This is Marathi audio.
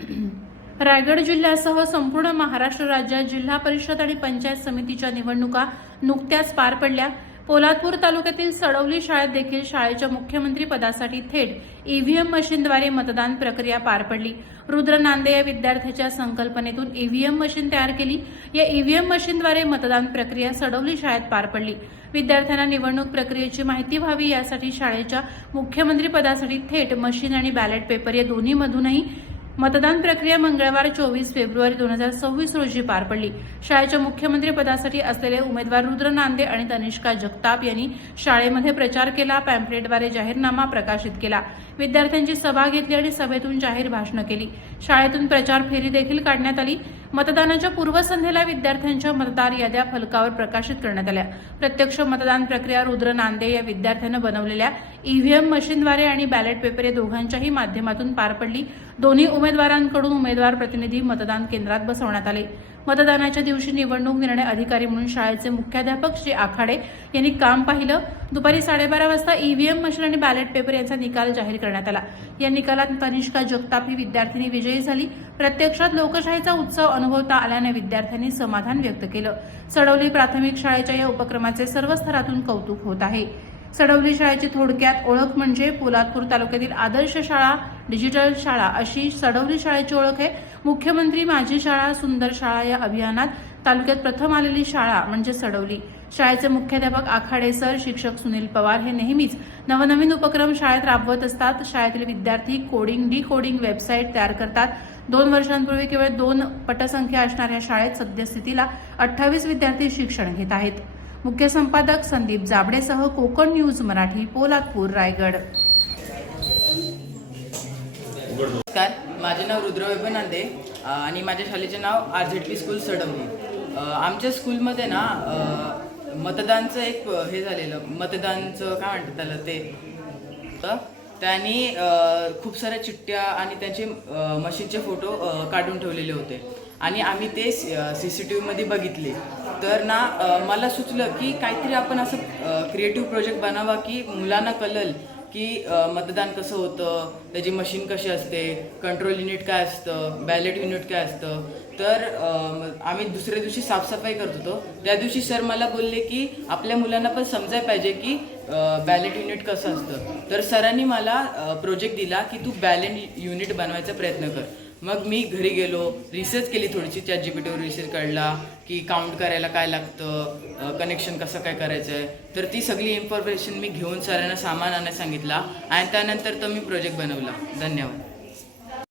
रायगड जिल्ह्यासह संपूर्ण महाराष्ट्र राज्यात जिल्हा परिषद आणि पंचायत समितीच्या निवडणुका नुकत्याच पार पडल्या। पोलादपूर तालुक्यातील सडवली शाळेत देखील शाळेच्या मुख्यमंत्री पदासाठी थेट ईव्हीएम मशीनद्वारे मतदान प्रक्रिया पार पडली। रुद्र नांदे या विद्यार्थ्याच्या संकल्पनेतून ईव्हीएम मशीन तयार केली। या ईव्हीएम मशीनद्वारे मतदान प्रक्रिया सडवली शाळेत पार पडली। विद्यार्थ्यांना निवडणूक प्रक्रियेची माहिती व्हावी यासाठी शाळेच्या मुख्यमंत्री पदासाठी थेट मशीन आणि बॅलेट पेपर या दोन्हीमधूनही मतदान प्रक्रिया मंगळवार 24 फेब्रुवारी 2026 रोजी पार पडली। शाळेच्या मुख्यमंत्री पदासाठी असलेले उमेदवार रुद्र नांदे आणि तनिष्का जगताप यांनी शाळेमध्ये प्रचार केला, पॅम्पलेटद्वारे जाहीरनामा प्रकाशित केला, विद्यार्थ्यांची सभा घेतली आणि सभेतून जाहीर भाषणे केली। शाळेतून प्रचार फेरी देखील काढण्यात आली। मतदानाच्या पूर्वसंध्येला विद्यार्थ्यांच्या मतदार याद्या फलकावर प्रकाशित करण्यात आल्या। प्रत्यक्ष मतदान प्रक्रिया रुद्र नांदे या विद्यार्थ्यानं बनवलेल्या ईव्हीएम मशीनद्वारे आणि बॅलेट पेपर या दोघांच्याही माध्यमातून पार पडली। दोन्ही उमेदवारांकडून उमेदवार प्रतिनिधी मतदान केंद्रात बसवण्यात आले। मतदानाच्या दिवशी निवडणूक निर्णय अधिकारी म्हणून शाळेचे मुख्याध्यापक श्री आखाडे यांनी काम पाहिलं। दुपारी 12:30 वाजता ईव्हीएम मशीन आणि बॅलेट पेपर यांचा निकाल जाहीर करण्यात आला। या निकालात तनिष्का जगताप ही विद्यार्थिनी विजयी झाली। प्रत्यक्षात लोकशाहीचा उत्सव अनुभवता आल्याने विद्यार्थ्यांनी समाधान व्यक्त केलं। सडवली प्राथमिक शाळेच्या या उपक्रमाचे सर्व स्तरातून कौतुक होत आहे। सडवली शाळेची थोडक्यात ओळख म्हणजे पोलादपूर तालुक्यातील आदर्श शाळा, डिजिटल शाळा अशी सडवली शाळेची ओळख आहे। मुख्यमंत्री माझी शाळा सुंदर शाळा या अभियानात तालुक्यात प्रथम आलेली शाळा म्हणजे सडवली। शाळेचे मुख्याध्यापक आखाडे सर, शिक्षक सुनील पवार हे नेहमीच नवनवीन उपक्रम शाळेत राबवत असतात। शाळेतील विद्यार्थी कोडिंग, डिकोडिंग वेबसाईट तयार करतात। 2 वर्षांपूर्वी केवळ 2 पटसंख्या असणाऱ्या शाळेत सद्यस्थितीला 28 विद्यार्थी शिक्षण घेत आहेत। मुख्य संपादक संदीप जाबडेसह कोकण न्यूज मराठी, पोलादपूर, रायगड। नमस्कार, माझे नाव रुद्र वैभव नांदे आणि माझ्या शाळेचे नाव RZP स्कूल सडवली। आमच्या स्कूलमध्ये ना मतदानचं एक हे झालेलं, मतदानचं काय म्हणतात त्याला ते त्यांनी खूप साऱ्या चिठ्ठ्या आणि त्यांचे मशीनचे फोटो काढून ठेवलेले होते आणि आम्ही ते CCTVमध्ये बघितले। तर ना मला सुचलं की काहीतरी आपण असं क्रिएटिव्ह प्रोजेक्ट बनावा की मुलांना कळेल की मतदान कसं होतं, त्याची मशीन कशी असते, कंट्रोल युनिट काय असतं, बॅलेट युनिट काय असतं। तर आम्ही दुसऱ्या दिवशी साफसफाई करत होतो। त्या दिवशी सर मला बोलले की आपल्या मुलांना पण समजायला पाहिजे की बॅलेट युनिट कसं असतं। तर सरांनी मला प्रोजेक्ट दिला की तू बॅलेट युनिट बनवायचा प्रयत्न कर। मग मी घरी गेलो, रिसर्च केली थोडीशी, ChatGPTवर रिसर्च काढला की काउंट करायला काय लागतं, कनेक्शन कसं काय करायचं आहे। तर ती सगळी इन्फॉर्मेशन मी घेऊन सरांना सामान आणायला सांगितला आणि त्यानंतर तो मी प्रोजेक्ट बनवला। धन्यवाद।